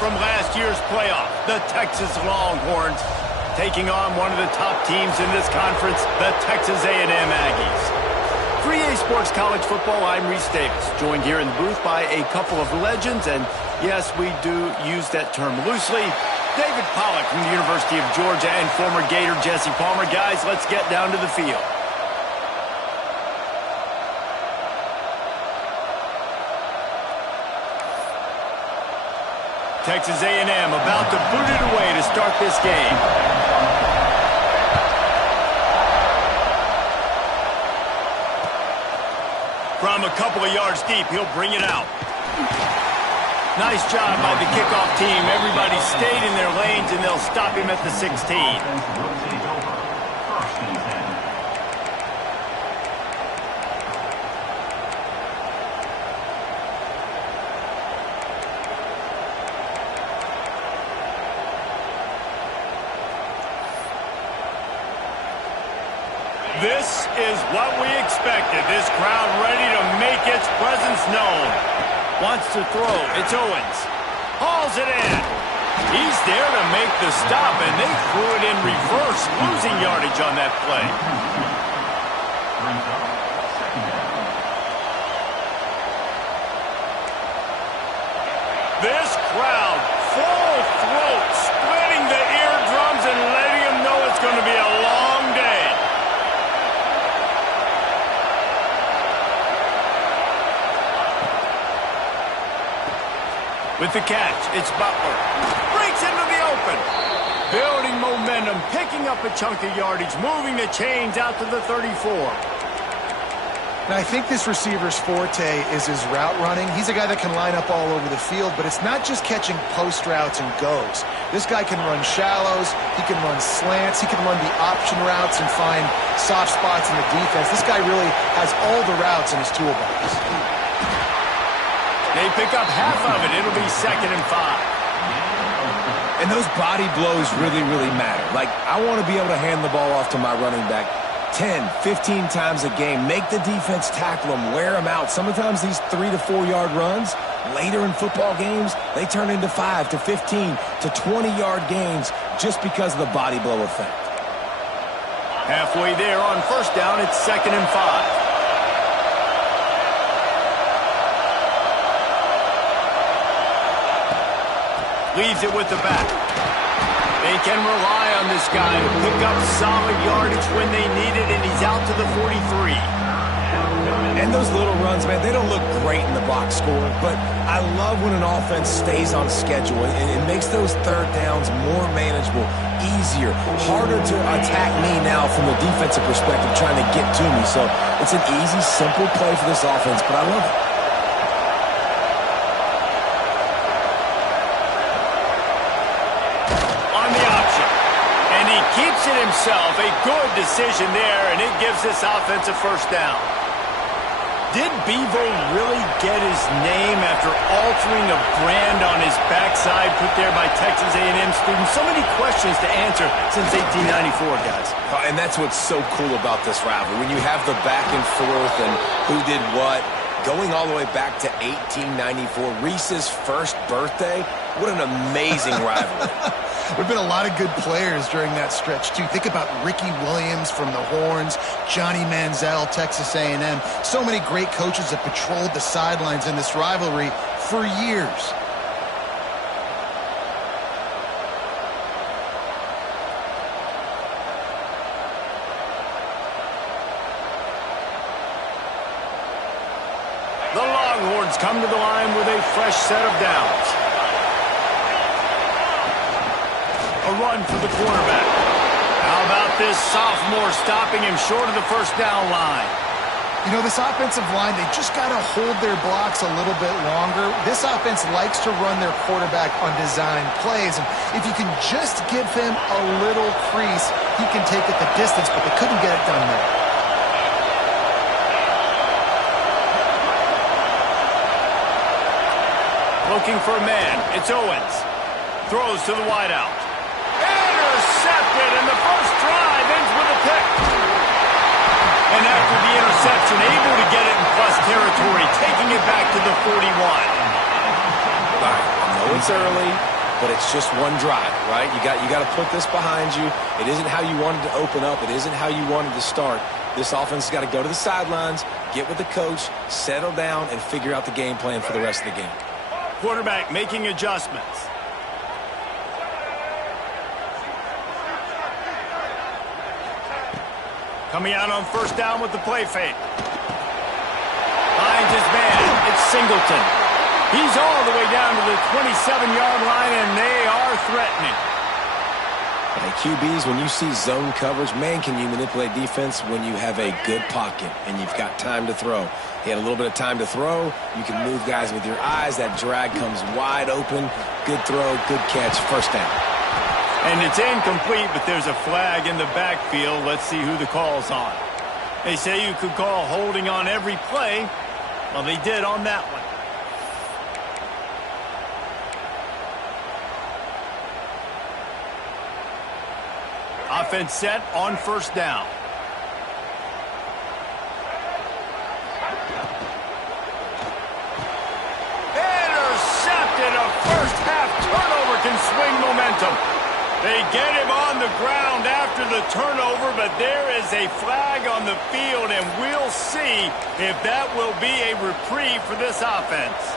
from last year's playoff, the Texas Longhorns, taking on one of the top teams in this conference, the Texas A&M Aggies. For EA Sports College Football, I'm Reese Davis, joined here in the booth by a couple of legends, and yes, we do use that term loosely. David Pollack from the University of Georgia and former Gator Jesse Palmer. Guys, let's get down to the field. Texas A&M about to boot it away to start this game. From a couple of yards deep, he'll bring it out. Nice job by the kickoff team. Everybody stayed in their lanes, and they'll stop him at the 16. This is what we expected. This crowd ready to make its presence known. Wants to throw. It's Owens. Hauls it in. He's there to make the stop, and they threw it in reverse, losing yardage on that play. This crowd, full throat, splitting the eardrums and letting them know it's going to be a long day. With the catch, it's Butler. Breaks into the open. Building momentum, picking up a chunk of yardage, moving the chains out to the 34. And I think this receiver's forte is his route running. He's a guy that can line up all over the field, but it's not just catching post routes and goes. This guy can run shallows, he can run slants, he can run the option routes and find soft spots in the defense. This guy really has all the routes in his toolbox. They pick up half of it. It'll be 2nd and 5. And those body blows really, really matter. Like, I want to be able to hand the ball off to my running back 10, 15 times a game. Make the defense tackle them, wear them out. Sometimes these 3 to 4 yard runs, later in football games, they turn into 5 to 15 to 20 yard gains just because of the body blow effect. Halfway there on 1st down, it's 2nd and 5. Leaves it with the back. They can rely on this guy to pick up solid yardage when they need it, and he's out to the 43. And those little runs, man, they don't look great in the box score, but I love when an offense stays on schedule, and it makes those 3rd downs more manageable, easier, harder to attack me now from the defensive perspective trying to get to me. So it's an easy, simple play for this offense, but I love it. Keeps it himself. A good decision there, and it gives this offense a 1st down. Did Bevo really get his name after altering a brand on his backside put there by Texas A&M students? So many questions to answer since 1894, guys. And that's what's so cool about this rivalry. When you have the back and forth and who did what, going all the way back to 1894, Reese's 1st birthday, what an amazing rivalry. There have been a lot of good players during that stretch, too. Think about Ricky Williams from the Horns, Johnny Manziel, Texas A&M. So many great coaches that patrolled the sidelines in this rivalry for years. The Longhorns come to the line with a fresh set of downs. A run for the quarterback. How about this sophomore stopping him short of the 1st down line? You know, this offensive line, they just got to hold their blocks a little bit longer. This offense likes to run their quarterback on design plays, and if you can just give him a little crease, he can take it the distance, but they couldn't get it done there. Looking for a man. It's Owens. Throws to the wideout. Intercepted, and the first drive ends with a pick. And after the interception, able to get it in plus territory, taking it back to the 41. All right, no know it's early, but it's just one drive, right? You got to put this behind you. It isn't how you wanted to open up. It isn't how you wanted to start. This offense has got to go to the sidelines, get with the coach, settle down, and figure out the game plan for the rest of the game. Quarterback making adjustments. Coming out on first down with the play fake. Finds his man. It's Singleton. He's all the way down to the 27-yard line, and they are threatening. Hey, QBs, when you see zone coverage, man, can you manipulate defense when you have a good pocket and you've got time to throw. He had a little bit of time to throw. You can move guys with your eyes. That drag comes wide open. Good throw, good catch, first down. And it's incomplete, but there's a flag in the backfield. Let's see who the call's on. They say you could call holding on every play. Well, they did on that one. Offense set on first down. Intercepted. A first half turnover can swing momentum. They get him on the ground after the turnover, but there is a flag on the field, and we'll see if that will be a reprieve for this offense.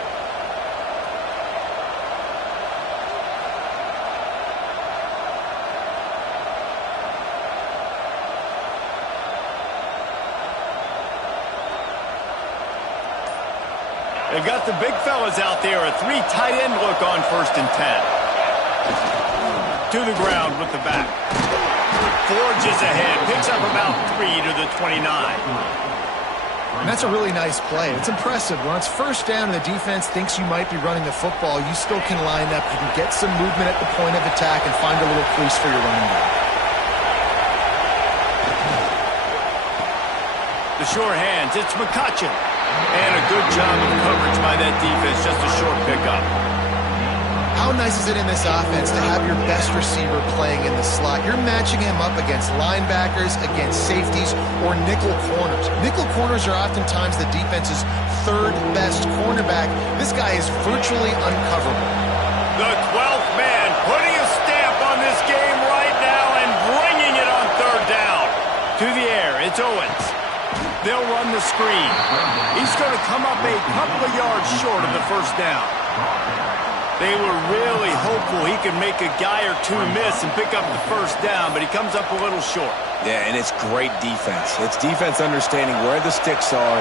They've got the big fellas out there, a 3 tight end look on 1st and 10. To the ground with the back. Forges ahead, picks up about 3 to the 29. And that's a really nice play. It's impressive. When it's first down and the defense thinks you might be running the football, you still can line up. You can get some movement at the point of attack and find a little crease for your running back. The sure hands, it's McCutcheon. And a good job of coverage by that defense, just a short pickup. How nice is it in this offense to have your best receiver playing in the slot? You're matching him up against linebackers, against safeties, or nickel corners. Nickel corners are oftentimes the defense's 3rd best cornerback. This guy is virtually uncoverable. The 12th man putting a stamp on this game right now and bringing it on 3rd down. To the air, it's Owens. They'll run the screen. He's going to come up a couple of yards short of the first down. They were really hopeful he could make a guy or two miss and pick up the first down, but he comes up a little short. Yeah, and it's great defense. It's defense understanding where the sticks are,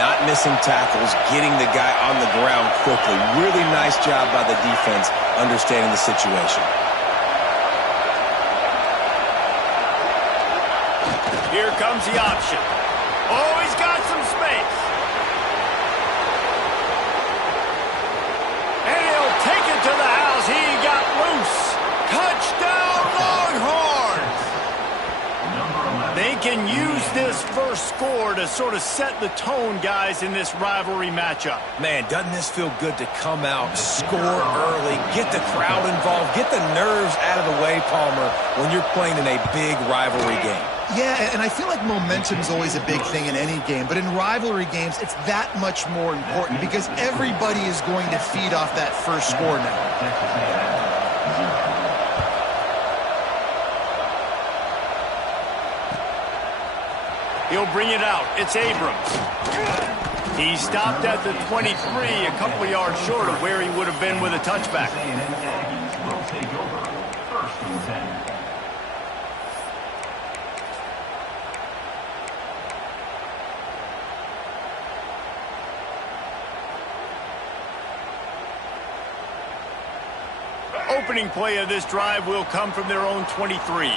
not missing tackles, getting the guy on the ground quickly. Really nice job by the defense understanding the situation. Here comes the option. Oh, he's got some space. And he'll take it to the house. He got loose. Touchdown, Longhorns! They can use this first score to sort of set the tone, guys, in this rivalry matchup. Man, doesn't this feel good to come out, score early, get the crowd involved, get the nerves out of the way, Palmer, when you're playing in a big rivalry game. Yeah, and I feel like momentum is always a big thing in any game, but in rivalry games, it's that much more important because everybody is going to feed off that first score now. He'll bring it out. It's Abrams. He stopped at the 23, a couple yards short of where he would have been with a touchback. Will take over 1st and 10. Opening play of this drive will come from their own 23.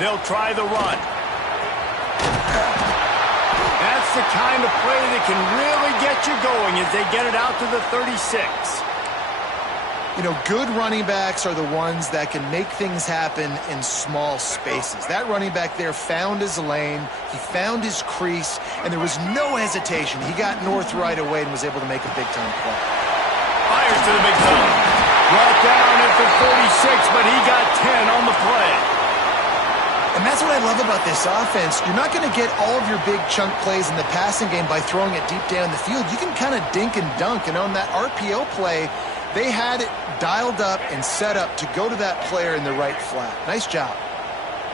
They'll try the run. That's the kind of play that can really get you going as they get it out to the 36. You know, good running backs are the ones that can make things happen in small spaces. That running back there found his lane, he found his crease, and there was no hesitation. He got north right away and was able to make a big-time play. Fires to the big zone. Brought down at the 36, but he got 10 on the play. And that's what I love about this offense. You're not going to get all of your big chunk plays in the passing game by throwing it deep down the field. You can kind of dink and dunk. And on that RPO play, they had it dialed up and set up to go to that player in the right flat. Nice job.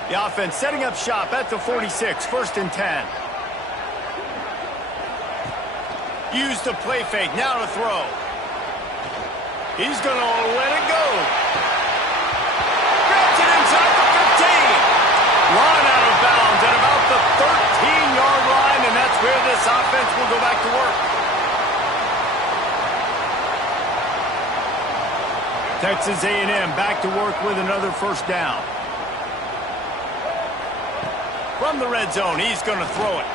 The offense setting up shop at the 46, 1st and 10. Use the play fake, now to throw. He's going to let it go. Grabs it inside the 15. Run out of bounds at about the 13-yard line, and that's where this offense will go back to work. Texas A&M back to work with another 1st down. From the red zone, he's going to throw it.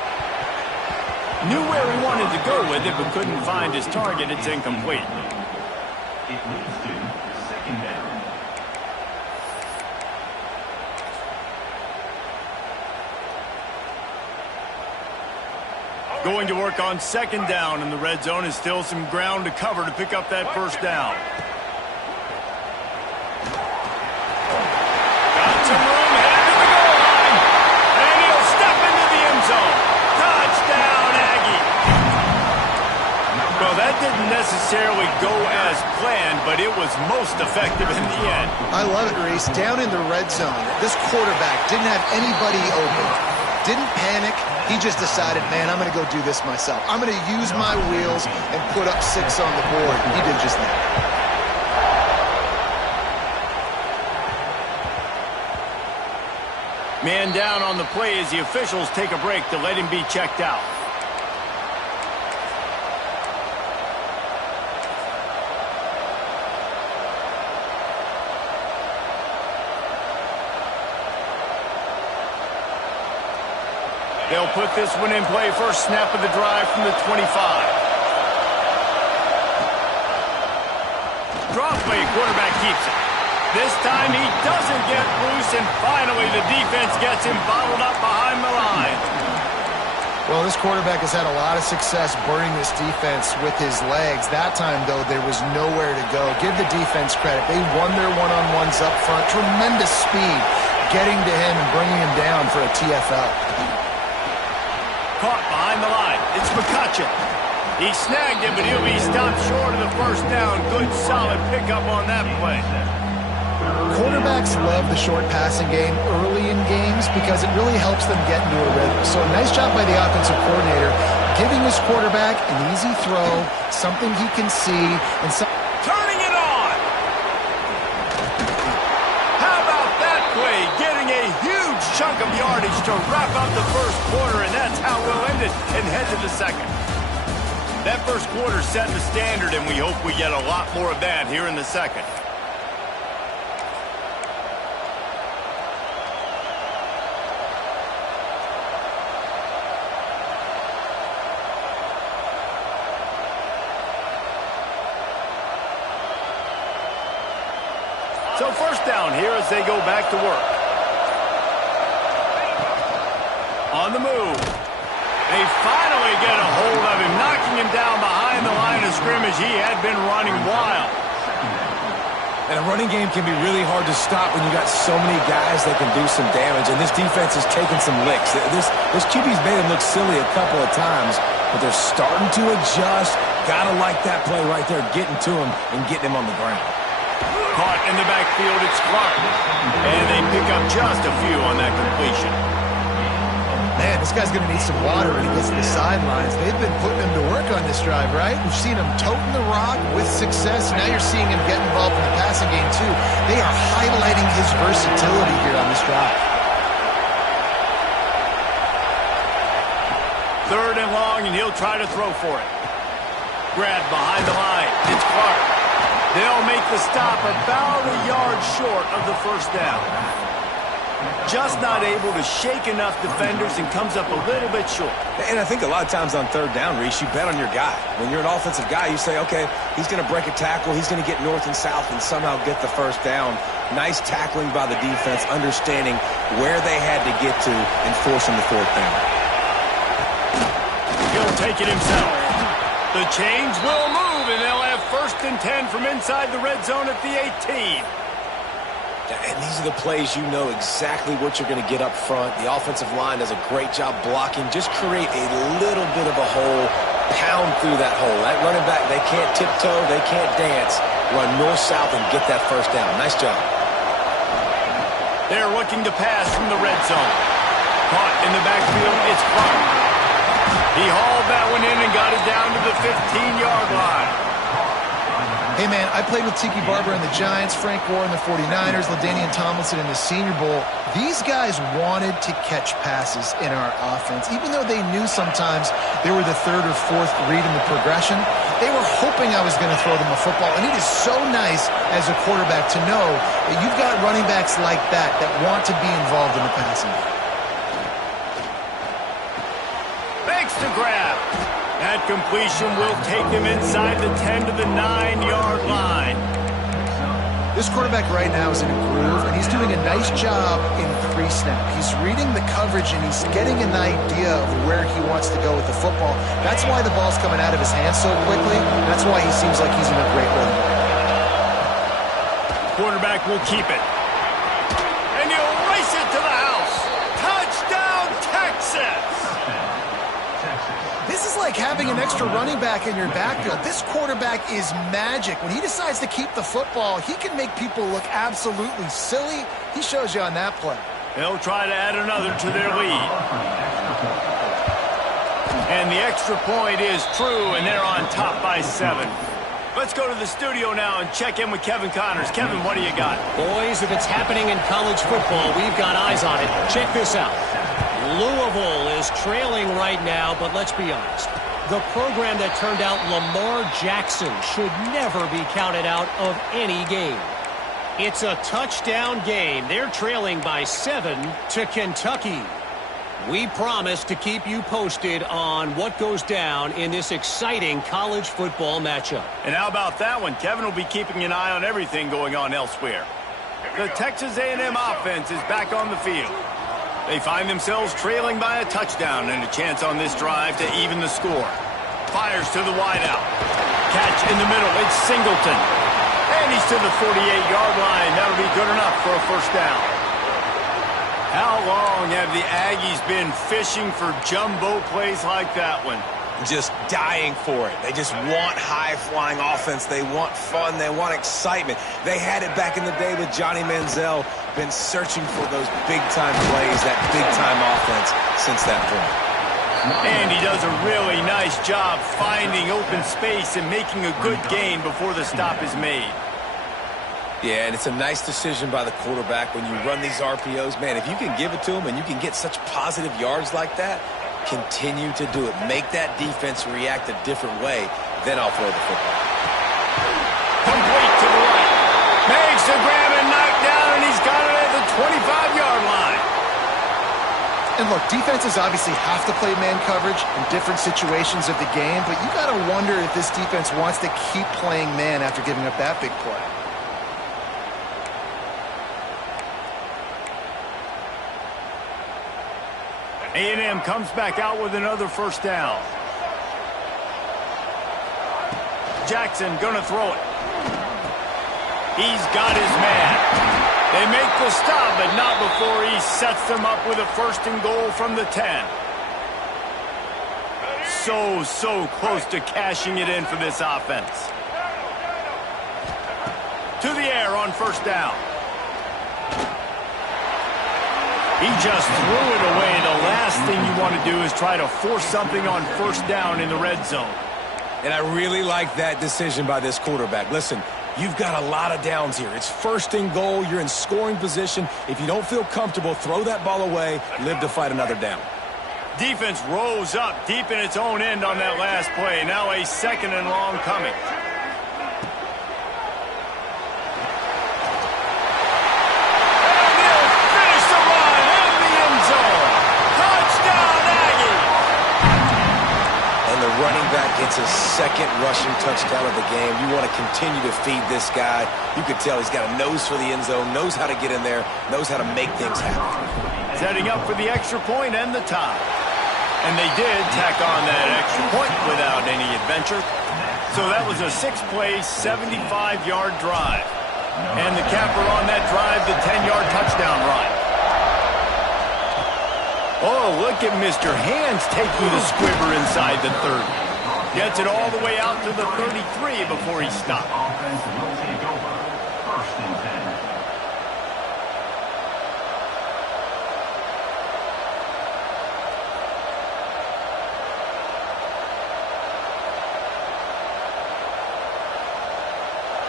Knew where he wanted to go with it, but couldn't find his target. It's incomplete. It leads to 2nd down. Going to work on 2nd down in the red zone is still some ground to cover to pick up that 1st down. Got some room, headed to the goal line. And he'll step into the end zone. Touchdown, Aggie. Well, that didn't necessarily go as planned, but it was most effective in the end. I love it, Reese. Down in the red zone, this quarterback didn't have anybody open. Didn't panic. He just decided, man, I'm going to go do this myself. I'm going to use my wheels and put up 6 on the board. He did just that. Man down on the play as the officials take a break to let him be checked out. They'll put this one in play. First snap of the drive from the 25. Draw play, quarterback keeps it. This time he doesn't get loose, and finally the defense gets him bottled up behind the line. Well, this quarterback has had a lot of success burning this defense with his legs. That time, though, there was nowhere to go. Give the defense credit. They won their one-on-ones up front. Tremendous speed getting to him and bringing him down for a TFL. Caught behind the line. It's McCutcheon. He snagged him, but he'll be stopped short of the 1st down. Good, solid pickup on that play. Quarterbacks love the short passing game early in games because it really helps them get into a rhythm. So a nice job by the offensive coordinator giving his quarterback an easy throw, something he can see, and turning it on. How about that play? Getting a huge chunk of yardage to wrap up the 1st quarter, and that's how we'll end it and head to the 2nd. That 1st quarter set the standard, and we hope we get a lot more of that here in the 2nd. So 1st down here as they go back to work. On the move. They finally get a hold of him, knocking him down behind the line of scrimmage. He had been running wild. And a running game can be really hard to stop when you got so many guys that can do some damage. And this defense is taking some licks. This QB's made him look silly a couple of times, but they're starting to adjust. Gotta like that play right there, getting to him and getting him on the ground. Caught in the backfield, it's Clark. And they pick up just a few on that completion. Man, this guy's going to need some water when he gets to the sidelines. They've been putting him to work on this drive, right? We've seen him toting the rock with success. Now you're seeing him get involved in the passing game, too. They are highlighting his versatility here on this drive. 3rd and long, and he'll try to throw for it. Grab behind the line. It's Clark. They'll make the stop about a yard short of the 1st down. Just not able to shake enough defenders and comes up a little bit short. And I think a lot of times on 3rd down, Reese, you bet on your guy. When you're an offensive guy, you say, okay, he's going to break a tackle, he's going to get north and south and somehow get the 1st down. Nice tackling by the defense, understanding where they had to get to and forcing the 4th down. He'll take it himself. The chains will move, and they'll have 1st and 10 from inside the red zone at the 18. And these are the plays you know exactly what you're going to get up front. The offensive line does a great job blocking. Just create a little bit of a hole, pound through that hole. That running back, they can't tiptoe, they can't dance. Run north-south and get that first down. Nice job. They're looking to pass from the red zone. Caught in the backfield, it's Clark. He hauled that one in and got it down to the 15-yard line. Hey, man, I played with Tiki Barber in the Giants, Frank Gore in the 49ers, LaDainian Tomlinson in the Senior Bowl. These guys wanted to catch passes in our offense. Even though they knew sometimes they were the third or fourth read in the progression, they were hoping I was going to throw them a football. And it is so nice as a quarterback to know that you've got running backs like that want to be involved in the passing game. Makes the grab. That completion will take him inside the 10 to the 9-yard line. This quarterback right now is in a groove, and he's doing a nice job in pre-snap. He's reading the coverage, and he's getting an idea of where he wants to go with the football. That's why the ball's coming out of his hands so quickly. That's why he seems like he's in a great rhythm. Quarterback will keep it. And he'll race it to the house. Touchdown, Texas! This is like having an extra running back in your backfield. This quarterback is magic. When he decides to keep the football, he can make people look absolutely silly. He shows you on that play. They'll try to add another to their lead. And the extra point is true, and they're on top by 7. Let's go to the studio now and check in with Kevin Connors. Kevin, what do you got? Boys, if it's happening in college football, we've got eyes on it. Check this out. Louisville is trailing right now, but let's be honest. The program that turned out Lamar Jackson should never be counted out of any game. It's a touchdown game. They're trailing by 7 to Kentucky. We promise to keep you posted on what goes down in this exciting college football matchup. And how about that one? Kevin will be keeping an eye on everything going on elsewhere. The Texas A&M offense is back on the field. They find themselves trailing by a touchdown and a chance on this drive to even the score. Fires to the wideout. Catch in the middle. It's Singleton. And he's to the 48-yard line. That'll be good enough for a first down. How long have the Aggies been fishing for jumbo plays like that one? Just dying for it. They just want high-flying offense. They want fun. They want excitement. They had it back in the day with Johnny Manziel. Been searching for those big-time plays, that big-time offense since that point. And he does a really nice job finding open space and making a good gain before the stop is made. Yeah, and it's a nice decision by the quarterback when you run these RPOs. Man, if you can give it to him and you can get such positive yards like that, continue to do it. Make that defense react a different way. Then I'll throw the football. Complete to the right. Makes the grab and knock down, and he's got it at the 25-yard line. And look, defenses obviously have to play man coverage in different situations of the game, but you got to wonder if this defense wants to keep playing man after giving up that big play. A&M comes back out with another first down. Jackson gonna throw it. He's got his man. They make the stop, but not before he sets them up with a first and goal from the 10. So close to cashing it in for this offense. To the air on first down. He just threw it away. The last thing you want to do is try to force something on first down in the red zone. And I really like that decision by this quarterback. Listen, you've got a lot of downs here. It's first and goal. You're in scoring position. If you don't feel comfortable, throw that ball away. Live to fight another down. Defense rose up deep in its own end on that last play. Now a second and long coming. Running back gets his second rushing touchdown of the game. You want to continue to feed this guy. You can tell he's got a nose for the end zone, knows how to get in there, knows how to make things happen. Setting up for the extra point and the tie. And they did tack on that extra point without any adventure. So that was a 6-play, 75-yard drive. And the capper on that drive, the 10-yard touchdown run. Oh, look at Mr. Hands taking the squibber inside the 30. Gets it all the way out to the 33 before he stopped. Offense will take over. First and 10.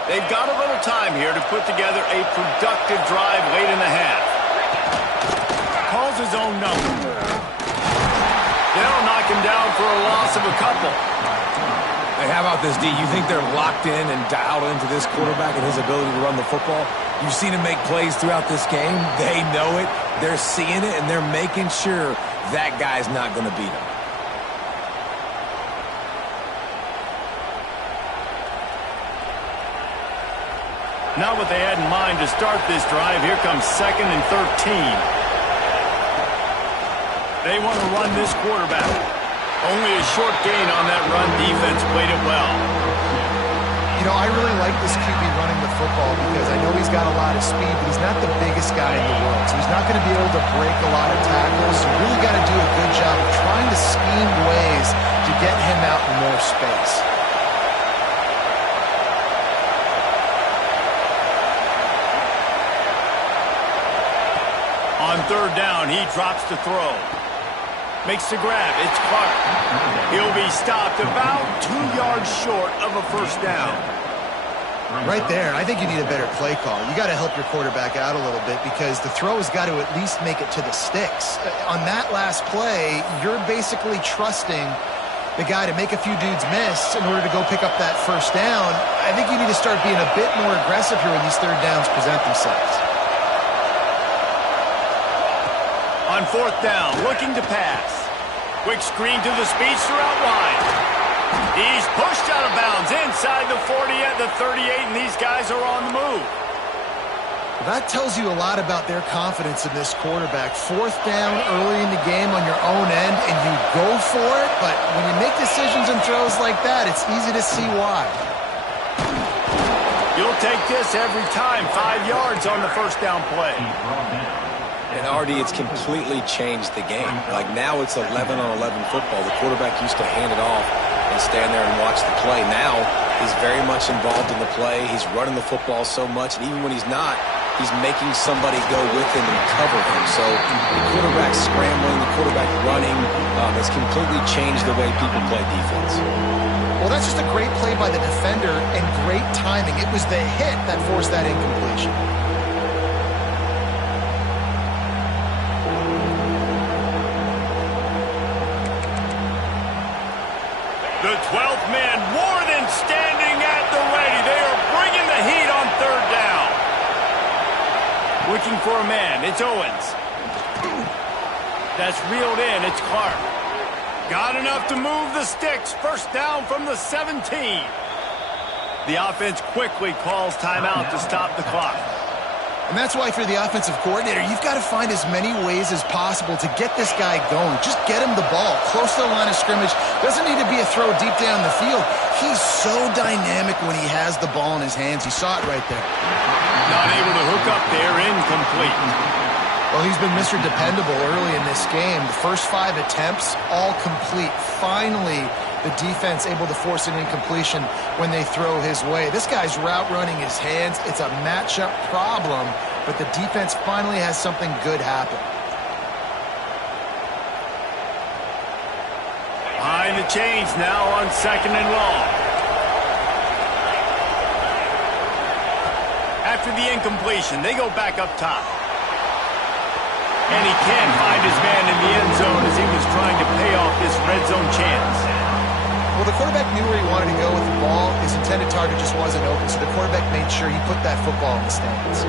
They've got a little time here to put together a productive drive late in the half. Calls his own number. They'll knock him down for a loss of a couple. Hey, how about this, D? You think they're locked in and dialed into this quarterback and his ability to run the football? You've seen him make plays throughout this game. They know it. They're seeing it, and they're making sure that guy's not going to beat him. Not what they had in mind to start this drive. Here comes 2nd and 13. They want to run this quarterback. Only a short gain on that run. Defense played it well. You know, I really like this QB running the football because I know he's got a lot of speed, but he's not the biggest guy in the world. So he's not going to be able to break a lot of tackles. You really got to do a good job of trying to scheme ways to get him out in more space. On 3rd down, he drops to throw. Makes the grab. It's Clark. He'll be stopped about 2 yards short of a first down. Right there, I think you need a better play call. You got to help your quarterback out a little bit because the throw has got to at least make it to the sticks. On that last play, you're basically trusting the guy to make a few dudes miss in order to go pick up that first down. I think you need to start being a bit more aggressive here when these 3rd downs present themselves. On 4th down, looking to pass. Quick screen to the speedster out wide. He's pushed out of bounds inside the 40 at the 38, and these guys are on the move. That tells you a lot about their confidence in this quarterback. 4th down early in the game on your own end, and you go for it, but when you make decisions and throws like that, it's easy to see why. You'll take this every time. 5 yards on the first down play. And, Artie, it's completely changed the game. Like, now it's 11-on-11 football. The quarterback used to hand it off and stand there and watch the play. Now he's very much involved in the play. He's running the football so much, and even when he's not, he's making somebody go with him and cover him. So the quarterback scrambling, the quarterback running, has completely changed the way people play defense. Well, that's just a great play by the defender and great timing. It was the hit that forced that incompletion. The 12th man more than standing at the ready. They are bringing the heat on 3rd down. Looking for a man. It's Owens. That's reeled in. It's Clark. Got enough to move the sticks. First down from the 17. The offense quickly calls timeout to stop the clock. And that's why if you're the offensive coordinator, you've got to find as many ways as possible to get this guy going. Just get him the ball close to the line of scrimmage. Doesn't need to be a throw deep down the field. He's so dynamic when he has the ball in his hands. You saw it right there. Not able to hook up there. Incomplete. Well, he's been Mr. Dependable early in this game. The first 5 attempts, all complete. Finally, the defense able to force an incompletion when they throw his way. This guy's route running his hands. It's a matchup problem, but the defense finally has something good happen. Behind the chains now on 2nd and long. After the incompletion, they go back up top. And he can't find his man in the end zone as he was trying to pay off this red zone chance. Well, the quarterback knew where he wanted to go with the ball. His intended target just wasn't open, so the quarterback made sure he put that football in the stands.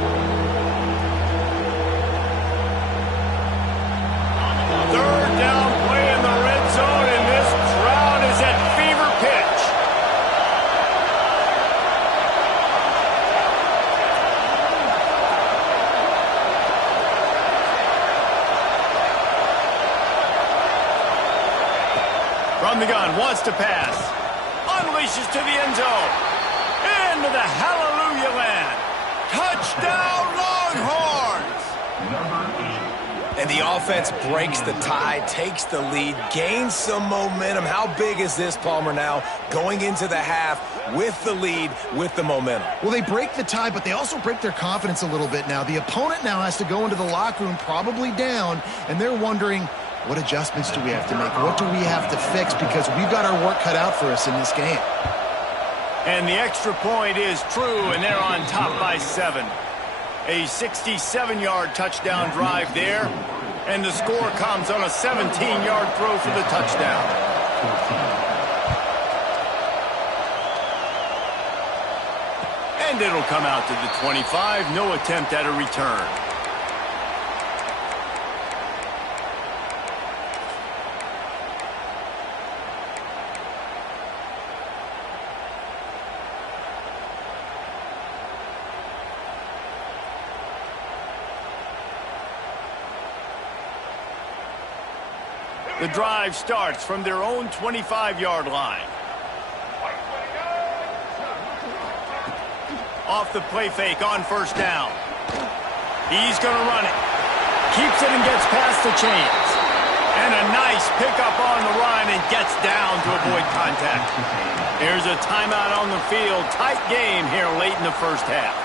3rd down play in the red zone, and this crowd is at fever pitch. From the gun, wants to pass. Unleashes to the end zone. Into the hallelujah land. Touchdown, Longhorns! And the offense breaks the tie, takes the lead, gains some momentum. How big is this, Palmer, now going into the half with the lead, with the momentum? Well, they break the tie, but they also break their confidence a little bit now. The opponent now has to go into the locker room probably down, and they're wondering, what adjustments do we have to make? What do we have to fix? Because we've got our work cut out for us in this game. And the extra point is true, and they're on top by 7. A 67-yard touchdown drive there, and the score comes on a 17-yard throw for the touchdown. And it'll come out to the 25, no attempt at a return. The drive starts from their own 25-yard line. Off the play fake on first down. He's going to run it. Keeps it and gets past the chains. And a nice pickup on the run and gets down to avoid contact. Here's a timeout on the field. Tight game here late in the first half.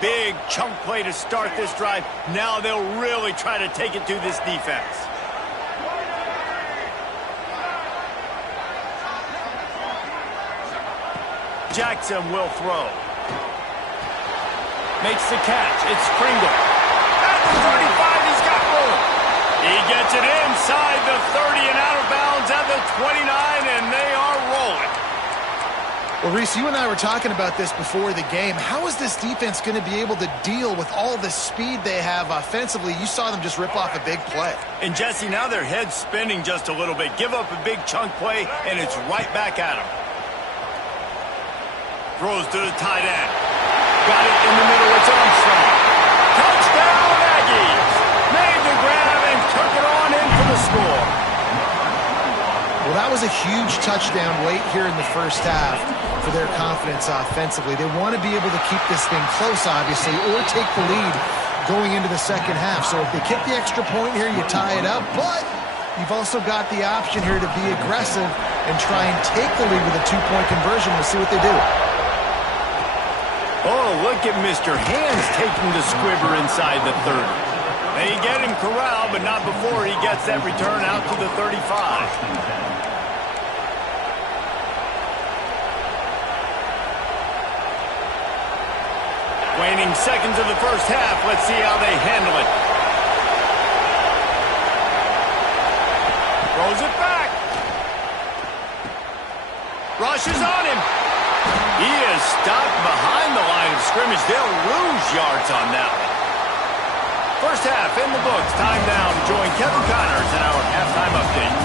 Big chunk play to start this drive. Now they'll really try to take it to this defense. Jackson will throw. Makes the catch. It's Pringle. At the 35, he's got room. He gets it inside the 30 and out of bounds at the 29, and they are rolling. Well, Reese, you and I were talking about this before the game. How is this defense going to be able to deal with all the speed they have offensively? You saw them just rip off a big play. And, Jesse, now their head's spinning just a little bit. Give up a big chunk play, and it's right back at them. Throws to the tight end. Got it in the middle. It's Armstrong. Touchdown, Aggies! Made the grab and took it on in for the score. Well, that was a huge touchdown late here in the first half for their confidence offensively. They want to be able to keep this thing close, obviously, or take the lead going into the second half. So if they kick the extra point here, you tie it up. But you've also got the option here to be aggressive and try and take the lead with a two-point conversion. We'll see what they do. Oh, look at Mr. Hands taking the squibber inside the 30. They get him corralled, but not before he gets that return out to the 35. Waning seconds of the first half. Let's see how they handle it. Throws it back. Rushes on him. He is stopped behind the line of scrimmage. They'll lose yards on that one. First half in the books. Time now to join Kevin Connors in our halftime update.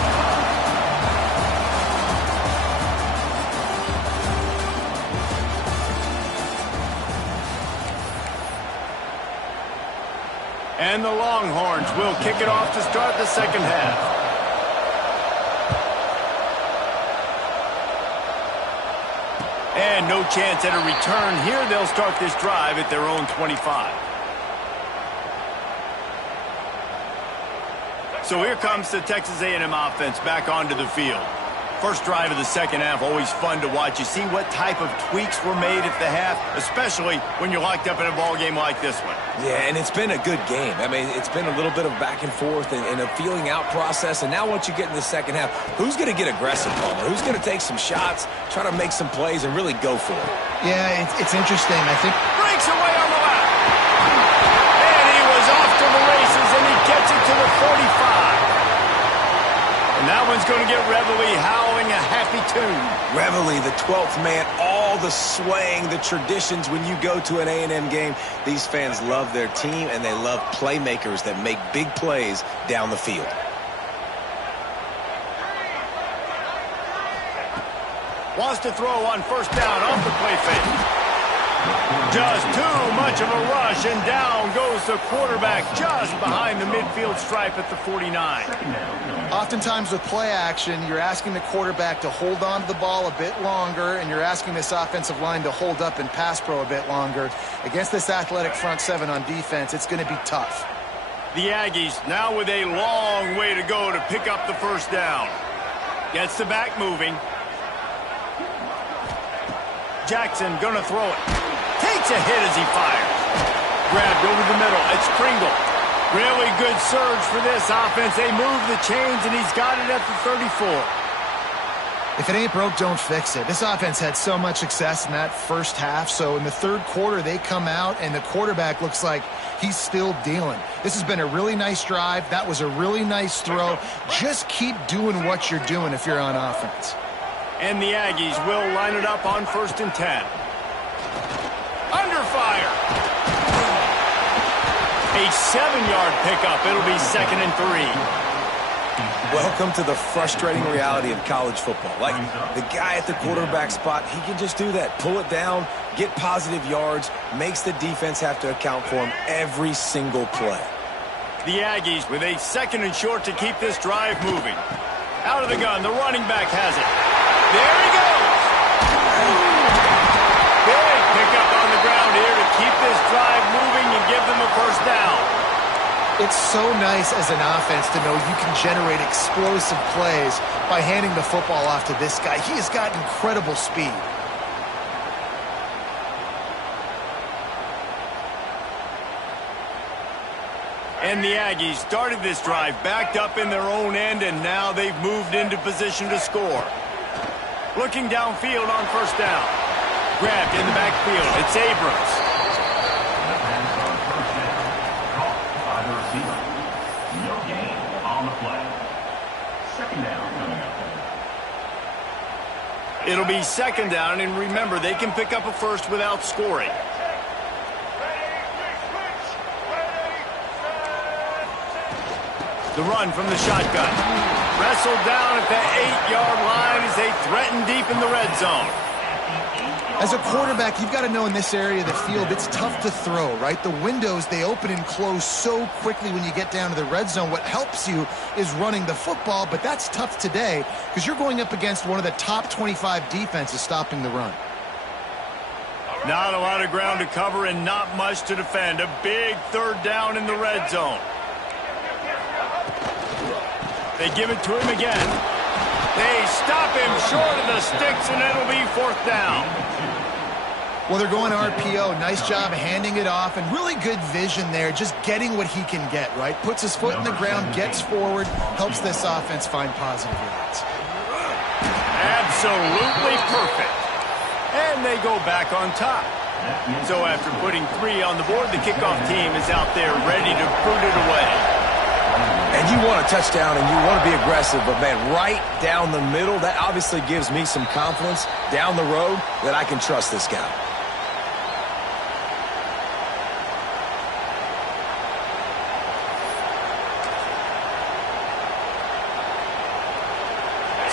And the Longhorns will kick it off to start the second half. And no chance at a return here. They'll start this drive at their own 25. So here comes the Texas A&M offense back onto the field. First drive of the second half, always fun to watch. You see what type of tweaks were made at the half, especially when you're locked up in a ball game like this one. Yeah, and it's been a good game. I mean, it's been a little bit of back and forth and a feeling out process. And now once you get in the second half, who's going to get aggressive, Palmer? Who's going to take some shots, try to make some plays, and really go for it? Yeah, it's interesting. I think breaks away on the left. And he was off to the races, and he gets it to the 45. And that one's going to get Reveille howling a happy tune. Reveille, the 12th man, all the swaying, the traditions when you go to an A&M game. These fans love their team, and they love playmakers that make big plays down the field. Wants to throw on first down off the play fake. Just too much of a rush, and down goes the quarterback just behind the midfield stripe at the 49. Oftentimes with play action, you're asking the quarterback to hold on to the ball a bit longer, and you're asking this offensive line to hold up and pass pro a bit longer. Against this athletic front seven on defense, it's going to be tough. The Aggies now with a long way to go to pick up the first down. Gets the back moving. Jackson gonna throw it. Takes a hit as he fires. Grabbed over the middle. It's Pringle. Really good surge for this offense. They move the chains, and he's got it at the 34. If it ain't broke, don't fix it. This offense had so much success in that first half, so in the third quarter, they come out, and the quarterback looks like he's still dealing. This has been a really nice drive. That was a really nice throw. Just keep doing what you're doing if you're on offense. And the Aggies will line it up on 1st and 10. Under fire. A 7-yard pickup. It'll be 2nd and 3. Welcome to the frustrating reality of college football. Like, the guy at the quarterback spot, he can just do that. Pull it down, get positive yards, makes the defense have to account for him every single play. The Aggies with a 2nd and short to keep this drive moving. Out of the gun, the running back has it. There he goes. Big pickup on the ground here to keep this drive moving and give them a first down. It's so nice as an offense to know you can generate explosive plays by handing the football off to this guy. He has got incredible speed. And the Aggies started this drive backed up in their own end, and now they've moved into position to score. Looking downfield on first down. Grabbed in the backfield. It's Abrams. By the receiver. No gain on the play. 2nd down coming up. It'll be 2nd down, and remember, they can pick up a first without scoring. The run from the shotgun. Wrestled down at the 8-yard line as they threaten deep in the red zone. As a quarterback, you've got to know in this area of the field, it's tough to throw, right? The windows, they open and close so quickly when you get down to the red zone. What helps you is running the football, but that's tough today because you're going up against one of the top 25 defenses stopping the run. Not a lot of ground to cover and not much to defend. A big 3rd down in the red zone. They give it to him again. They stop him short of the sticks, and it'll be 4th down. Well, they're going RPO. Nice job handing it off, and really good vision there, just getting what he can get, right? Puts his foot in the ground, gets forward, helps this offense find positive yards. Absolutely perfect. And they go back on top. So after putting 3 on the board, the kickoff team is out there ready to boot it away. And you want a touchdown and you want to be aggressive, but, man, right down the middle, that obviously gives me some confidence down the road that I can trust this guy.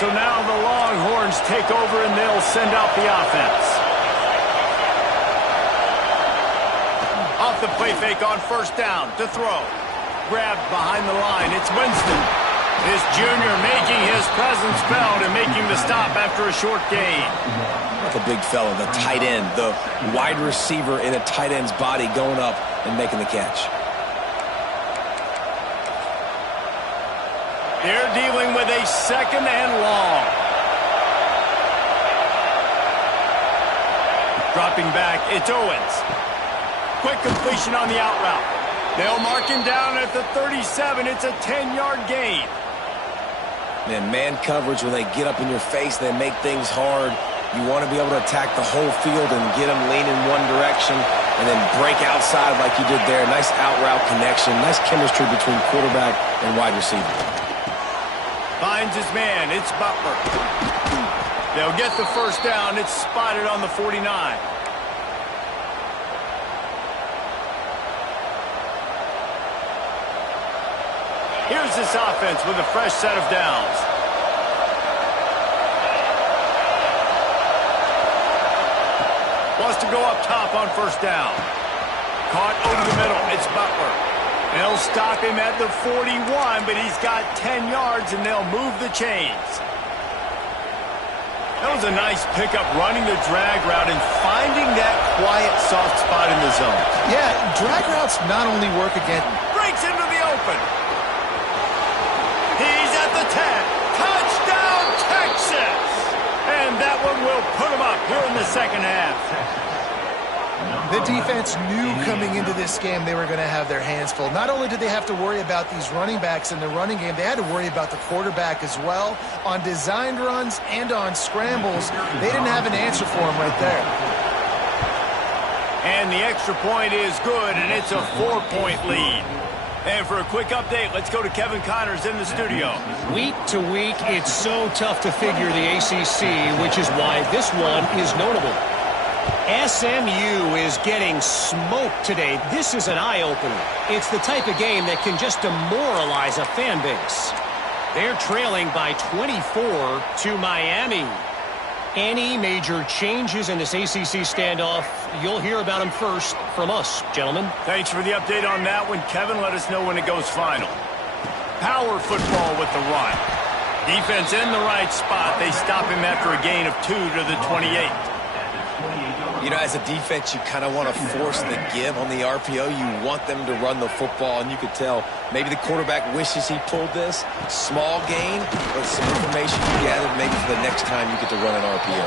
So now the Longhorns take over, and they'll send out the offense. Off the play fake on first down to throw. Grabbed behind the line. It's Winston. This junior making his presence felt and making the stop after a short gain. The big fella, the tight end, the wide receiver in a tight end's body going up and making the catch. They're dealing with a 2nd and long. Dropping back, it's Owens. Quick completion on the out route. They'll mark him down at the 37. It's a 10-yard gain. Man coverage, when they get up in your face, they make things hard. You want to be able to attack the whole field and get them lean in one direction and then break outside like you did there. Nice out route connection. Nice chemistry between quarterback and wide receiver. Finds his man. It's Butler. They'll get the first down. It's spotted on the 49. Here's this offense with a fresh set of downs. Wants to go up top on first down. Caught over the middle. It's Butler. They'll stop him at the 41, but he's got 10 yards, and they'll move the chains. That was a nice pickup, running the drag route and finding that quiet, soft spot in the zone. Yeah, drag routes not only work again. Breaks into the open. He's at the 10. Touchdown, Texas! And that one will put him up here in the second half. The defense knew coming into this game they were going to have their hands full. Not only did they have to worry about these running backs in the running game, they had to worry about the quarterback as well. On designed runs and on scrambles, they didn't have an answer for him right there. And the extra point is good, and it's a 4-point lead. And for a quick update, let's go to Kevin Connors in the studio. Week to week, it's so tough to figure the ACC, which is why this one is notable. SMU is getting smoked today. This is an eye-opener. It's the type of game that can just demoralize a fan base. They're trailing by 24 to Miami. Any major changes in this ACC standoff, you'll hear about them first from us, gentlemen. Thanks for the update on that one, Kevin. Let us know when it goes final. Power football with the run. Defense in the right spot. They stop him after a gain of 2 to the 28. You know, as a defense, you kind of want to force the give on the RPO. You want them to run the football, and you could tell maybe the quarterback wishes he pulled this. Small gain, but some information you gathered maybe for the next time you get to run an RPO.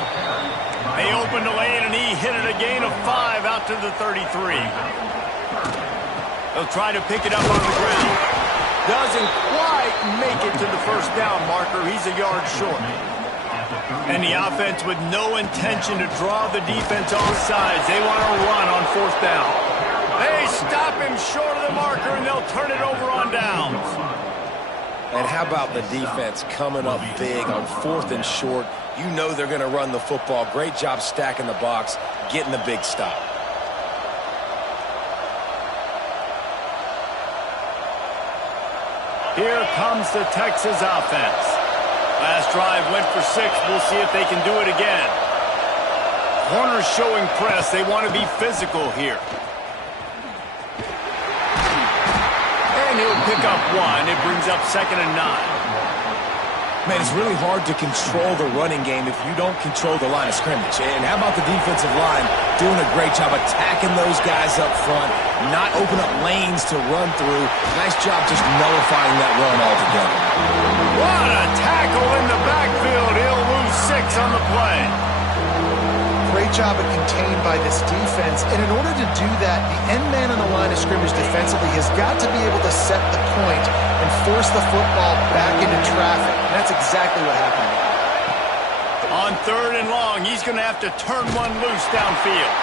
They opened the lane, and he hit it a gain of 5 out to the 33. They'll try to pick it up on the ground. Doesn't quite make it to the first down marker. He's a yard short. And the offense with no intention to draw the defense off sides. They want to run on fourth down. They stop him short of the marker, and they'll turn it over on downs. And how about the defense coming up big on 4th and short? You know they're going to run the football. Great job stacking the box, getting the big stop. Here comes the Texas offense. Last drive went for 6. We'll see if they can do it again. Corners showing press. They want to be physical here. And he'll pick up 1. It brings up 2nd and 9. Man, it's really hard to control the running game if you don't control the line of scrimmage. And how about the defensive line doing a great job attacking those guys up front, not open up lanes to run through. Nice job just nullifying that run altogether. What a tackle in the backfield. He'll lose 6 on the play. Great job of contained by this defense. And in order to do that, the end man on the line of scrimmage defensively has got to be able to set the point and force the football back into traffic. And that's exactly what happened. On 3rd and long, he's going to have to turn one loose downfield.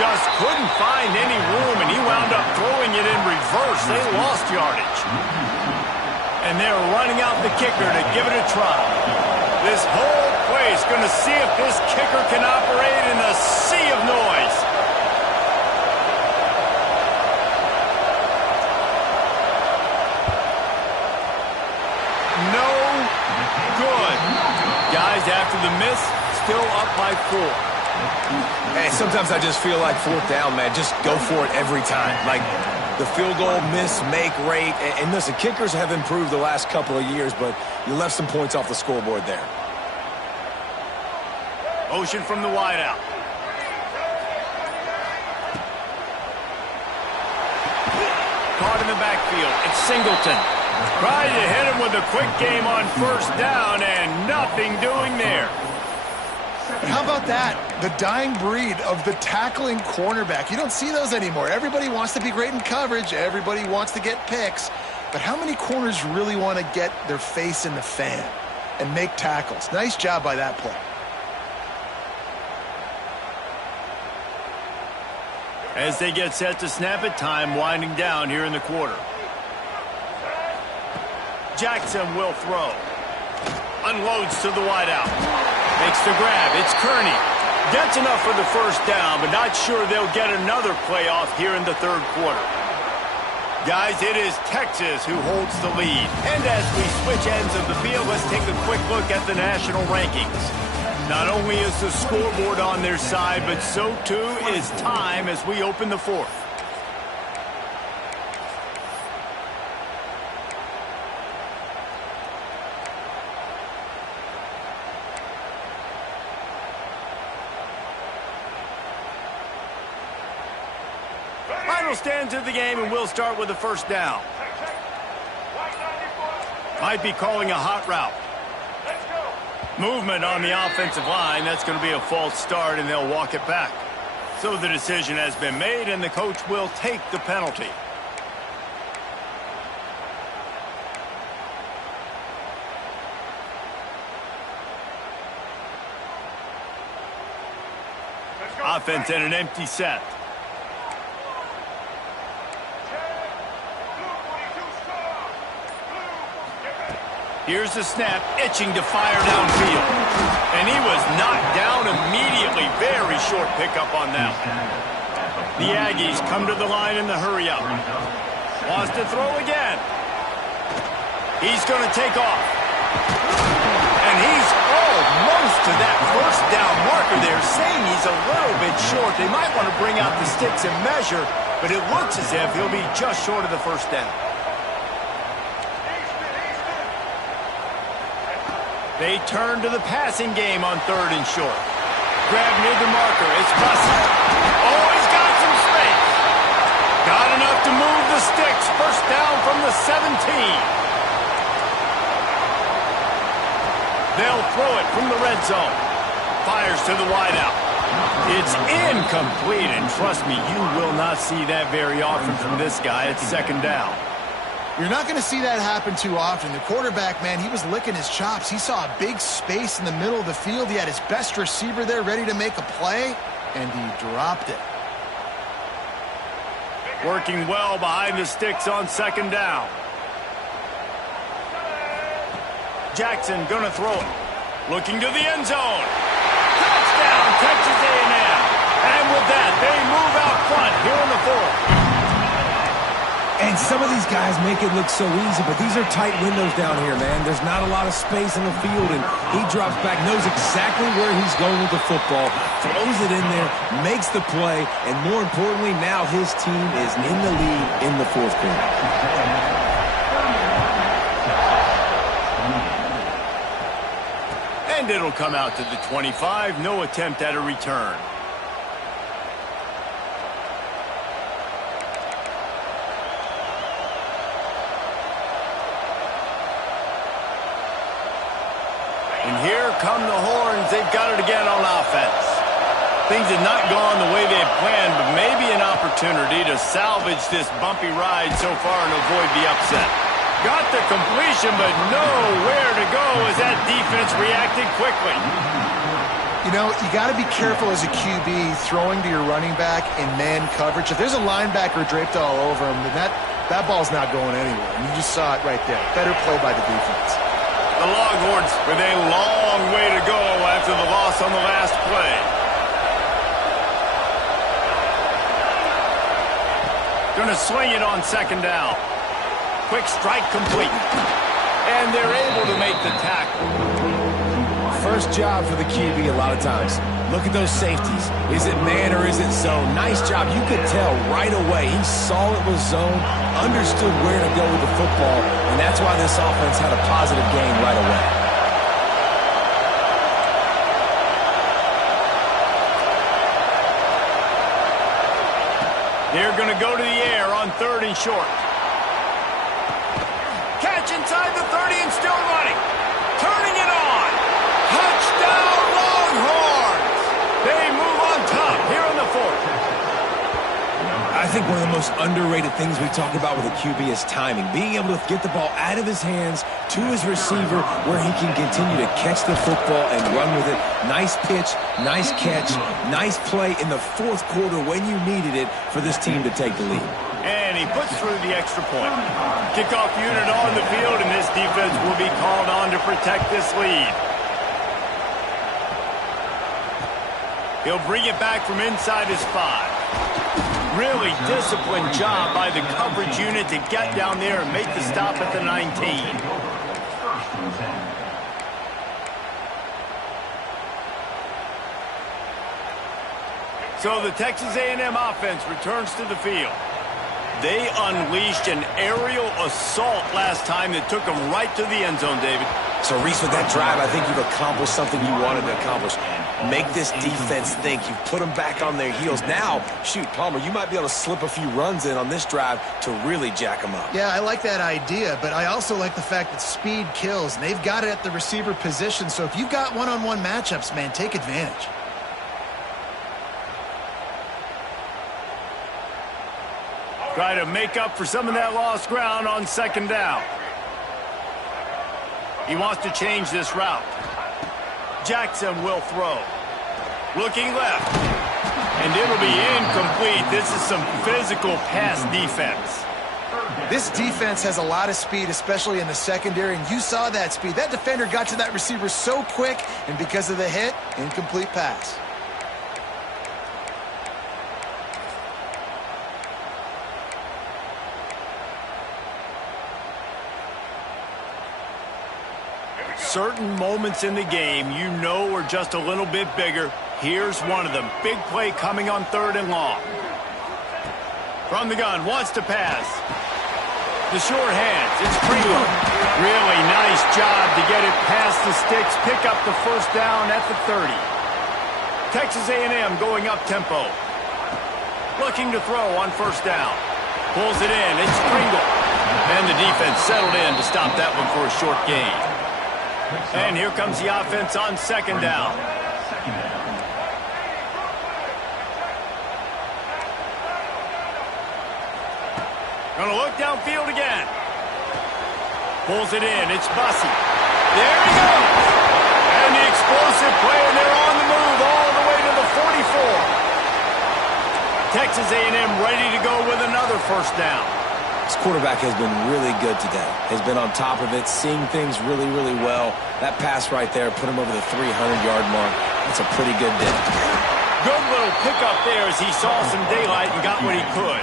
Just couldn't find any room, and he wound up throwing it in reverse. They lost yardage. And they're running out the kicker to give it a try. This whole play is going to see if this kicker can operate in the sea of noise. No good. Guys, after the miss, still up by 4. Hey, sometimes I just feel like 4th down, man. Just go for it every time. Like the field goal miss-make rate. And listen, kickers have improved the last couple of years, but you left some points off the scoreboard there. Motion from the wideout. Caught in the backfield. It's Singleton. Tried to hit him with a quick game on first down, and nothing doing there. How about that? The dying breed of the tackling cornerback. You don't see those anymore. Everybody wants to be great in coverage. Everybody wants to get picks. But how many corners really want to get their face in the fan and make tackles? Nice job by that play. As they get set to snap it, time winding down here in the quarter. Jackson will throw. Unloads to the wideout. Makes the grab. It's Kearney. Gets enough for the first down, but not sure they'll get another playoff here in the 3rd quarter. Guys, it is Texas who holds the lead. And as we switch ends of the field, let's take a quick look at the national rankings. Not only is the scoreboard on their side, but so too is time as we open the fourth. Final stands of the game, and we'll start with the first down. Might be calling a hot route. Movement on the offensive line. That's going to be a false start, and they'll walk it back. So the decision has been made, and the coach will take the penalty. Offense in an empty set. Here's the snap, itching to fire downfield. And he was knocked down immediately. Very short pickup on that. The Aggies come to the line in the hurry-up. Wants to throw again. He's going to take off. And he's almost to that first down marker there, saying he's a little bit short. They might want to bring out the sticks and measure, but it looks as if he'll be just short of the first down. They turn to the passing game on 3rd and short. Grab near the marker. It's Bussey. Oh, he's got some space. Got enough to move the sticks. First down from the 17. They'll throw it from the red zone. Fires to the wideout. It's incomplete, and trust me, you will not see that very often from this guy. It's 2nd down. You're not going to see that happen too often. The quarterback, man, he was licking his chops. He saw a big space in the middle of the field. He had his best receiver there ready to make a play, and he dropped it. Working well behind the sticks on 2nd down. Jackson gonna throw it. Looking to the end zone. Touchdown, Texas A&M. And with that, they move out front here in the 4th. And some of these guys make it look so easy, but these are tight windows down here, man. There's not a lot of space in the field, and he drops back, knows exactly where he's going with the football, throws it in there, makes the play, and more importantly, now his team is in the lead in the 4th quarter. And it'll come out to the 25. No attempt at a return. And here come the horns. They've got it again on offense. Things have not gone the way they had planned, but maybe an opportunity to salvage this bumpy ride so far and avoid the upset. Got the completion, but nowhere to go as that defense reacted quickly. You know, you got to be careful as a QB throwing to your running back in man coverage. If there's a linebacker draped all over him, then that ball's not going anywhere. And you just saw it right there. Better play by the defense. The Longhorns with a long way to go after the loss on the last play. Gonna swing it on 2nd down. Quick strike complete. And they're able to make the tackle. First job for the QB a lot of times. Look at those safeties. Is it man or is it zone? Nice job. You could tell right away. He saw it was zone, understood where to go with the football, and that's why this offense had a positive game right away. They're going to go to the air on 3rd and short. Catch inside the 30 and still running. Turning it on. Touchdown Longhorns. They move on top here in the 4th. I think one of the most underrated things we talk about with a QB is timing. Being able to get the ball out of his hands to his receiver where he can continue to catch the football and run with it. Nice pitch, nice catch, nice play in the 4th quarter when you needed it for this team to take the lead. And he puts through the extra point. Kickoff unit on the field, and this defense will be called on to protect this lead. He'll bring it back from inside his 5. Really disciplined job by the coverage unit to get down there and make the stop at the 19. So the Texas A&M offense returns to the field. They unleashed an aerial assault last time that took them right to the end zone, David. So, Reese, with that drive, I think you've accomplished something you wanted to accomplish. Make this defense think. You've put them back on their heels. Now, shoot, Palmer, you might be able to slip a few runs in on this drive to really jack them up. Yeah, I like that idea, but I also like the fact that speed kills. And they've got it at the receiver position, so if you've got one-on-one matchups, man, take advantage. Try to make up for some of that lost ground on second down. He wants to change this route. Jackson will throw. Looking left. And it'll be incomplete. This is some physical pass defense. This defense has a lot of speed, especially in the secondary, and you saw that speed. That defender got to that receiver so quick, and because of the hit, incomplete pass. Certain moments in the game you know are just a little bit bigger. Here's one of them. Big play coming on 3rd and long. From the gun, wants to pass. The short hands, it's Pringle. Really nice job to get it past the sticks, pick up the first down at the 30. Texas A&M going up tempo. Looking to throw on first down. Pulls it in, it's Pringle. And the defense settled in to stop that one for a short gain. And here comes the offense on second down. Gonna look downfield again. Pulls it in. It's Bussey. There he goes. And the explosive play, and they're on the move all the way to the 44. Texas A&M ready to go with another first down. This quarterback has been really good today. Has been on top of it, seeing things really, really well. That pass right there put him over the 300-yard mark. That's a pretty good day. Good little pickup there as he saw some daylight and got what he could.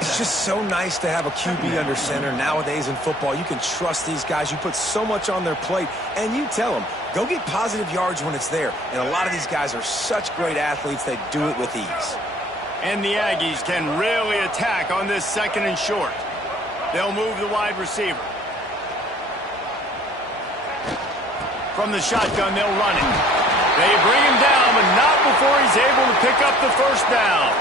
It's just so nice to have a QB under center. Nowadays in football, you can trust these guys. You put so much on their plate, and you tell them, go get positive yards when it's there. And a lot of these guys are such great athletes, they do it with ease. And the Aggies can really attack on this 2nd and short. They'll move the wide receiver. From the shotgun, they'll run it. They bring him down, but not before he's able to pick up the first down.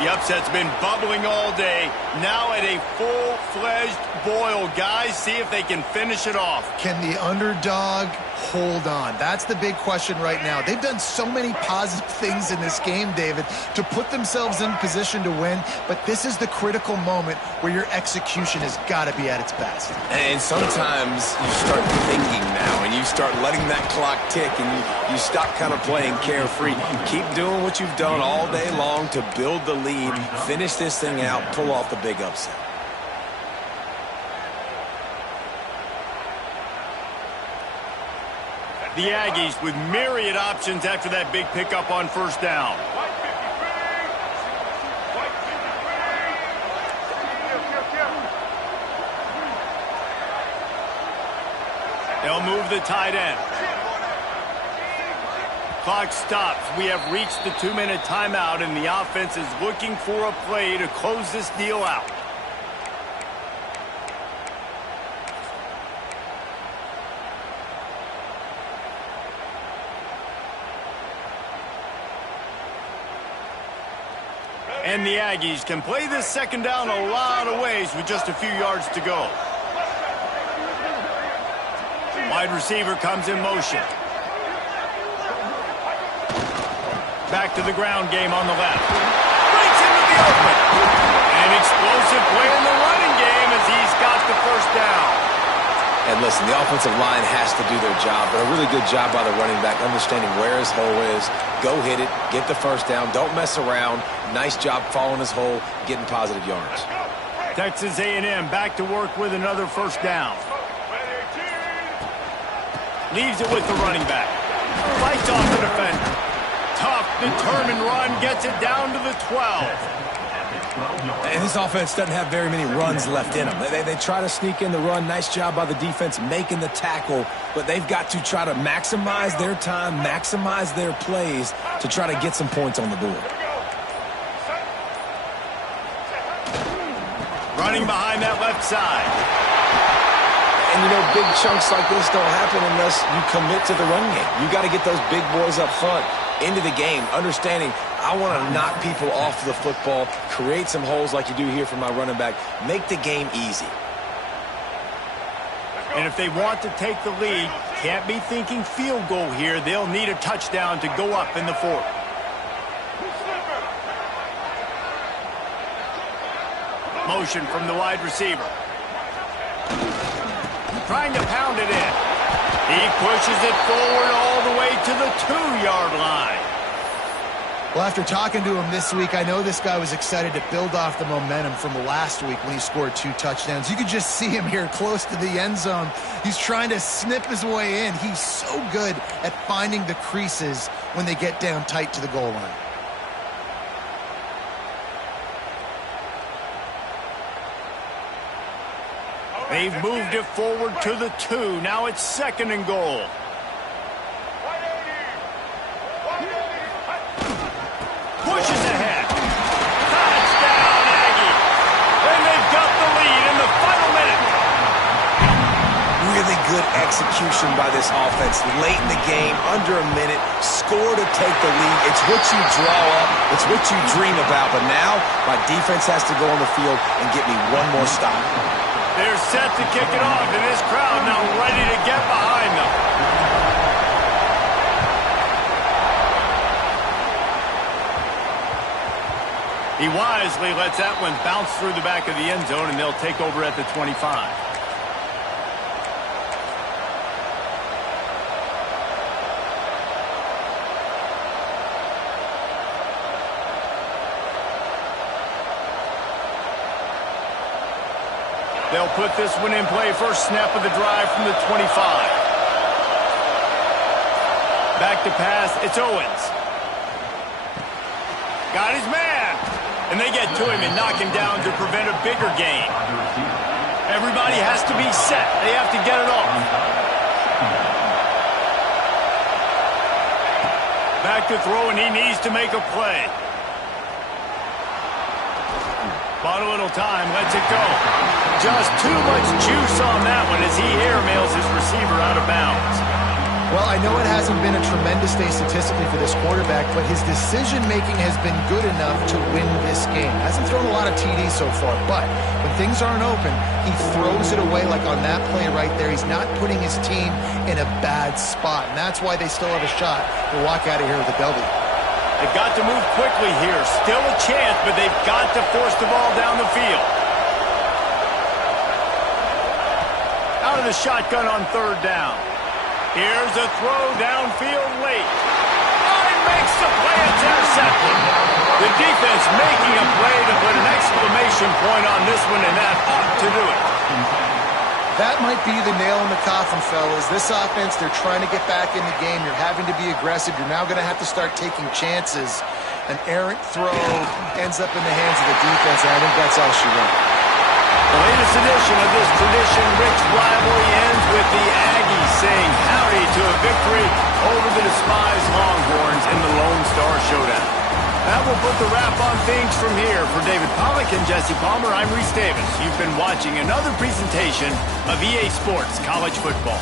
The upset's been bubbling all day. Now at a full-fledged boil. Guys, see if they can finish it off. Can the underdog hold on? That's the big question right now. They've done so many positive things in this game, David, to put themselves in position to win, but this is the critical moment where your execution has got to be at its best. And sometimes you start thinking now, and you start letting that clock tick, and you stop kind of playing carefree. Keep doing what you've done all day long to build the lead, finish this thing out, pull off the big upset. The Aggies with myriad options after that big pickup on first down. They'll move the tight end. Clock stops. We have reached the 2-minute timeout, and the offense is looking for a play to close this deal out. And the Aggies can play this second down a lot of ways with just a few yards to go. Wide receiver comes in motion. Back to the ground game on the left. Breaks into the open. An explosive play in the running game as he's got the first down. And listen, the offensive line has to do their job, but a really good job by the running back, understanding where his hole is. Go hit it, get the first down, don't mess around. Nice job following his hole, getting positive yards. Texas A&M back to work with another first down. Leaves it with the running back. Fights off the defender. Tough, determined run, gets it down to the 12. And this offense doesn't have very many runs left in them. They try to sneak in the run. Nice job by the defense making the tackle, but they've got to try to maximize their time, maximize their plays to try to get some points on the board. Running behind that left side. And, you know, big chunks like this don't happen unless you commit to the run game. You got to get those big boys up front into the game, understanding I want to knock people off the football, create some holes like you do here for my running back, make the game easy. And if they want to take the lead, can't be thinking field goal here. They'll need a touchdown to go up in the fourth. Motion from the wide receiver. Trying to pound it in. He pushes it forward all the way to the 2-yard line. Well, after talking to him this week, I know this guy was excited to build off the momentum from last week when he scored 2 touchdowns. You could just see him here close to the end zone. He's trying to snip his way in. He's so good at finding the creases when they get down tight to the goal line. They've moved it forward to the 2. Now it's 2nd and goal. Pushes ahead. Touchdown, Aggie. And they've got the lead in the final minute. Really good execution by this offense. Late in the game, under a minute, score to take the lead. It's what you draw up. It's what you dream about. But now, my defense has to go on the field and get me one more stop. They're set to kick it off, and this crowd now ready to get behind them. He wisely lets that one bounce through the back of the end zone, and they'll take over at the 25. They'll put this one in play. First snap of the drive from the 25. Back to pass. It's Owens. Got his man. And they get to him and knock him down to prevent a bigger gain. Everybody has to be set. They have to get it off. Back to throw, and he needs to make a play. Bought a little time, lets it go. Just too much juice on that one as he airmails his receiver out of bounds. Well, I know it hasn't been a tremendous day statistically for this quarterback, but his decision-making has been good enough to win this game. Hasn't thrown a lot of TDs so far, but when things aren't open, he throws it away like on that play right there. He's not putting his team in a bad spot, and that's why they still have a shot to walk out of here with a W. They've got to move quickly here. Still a chance, but they've got to force the ball down the field. Out of the shotgun on 3rd down. Here's a throw downfield late. Oh, he makes the play. It's intercepted. The defense making a play to put an exclamation point on this one, and that ought to do it. That might be the nail in the coffin, fellas. This offense, they're trying to get back in the game. You're having to be aggressive. You're now going to have to start taking chances. An errant throw ends up in the hands of the defense, and I think that's all she wrote. The latest edition of this tradition-rich rivalry ends with the Aggies saying howdy to a victory over the despised Longhorns in the Lone Star Showdown. That will put the wrap on things from here. For David Pollack and Jesse Palmer, I'm Reese Davis. You've been watching another presentation of EA Sports College Football.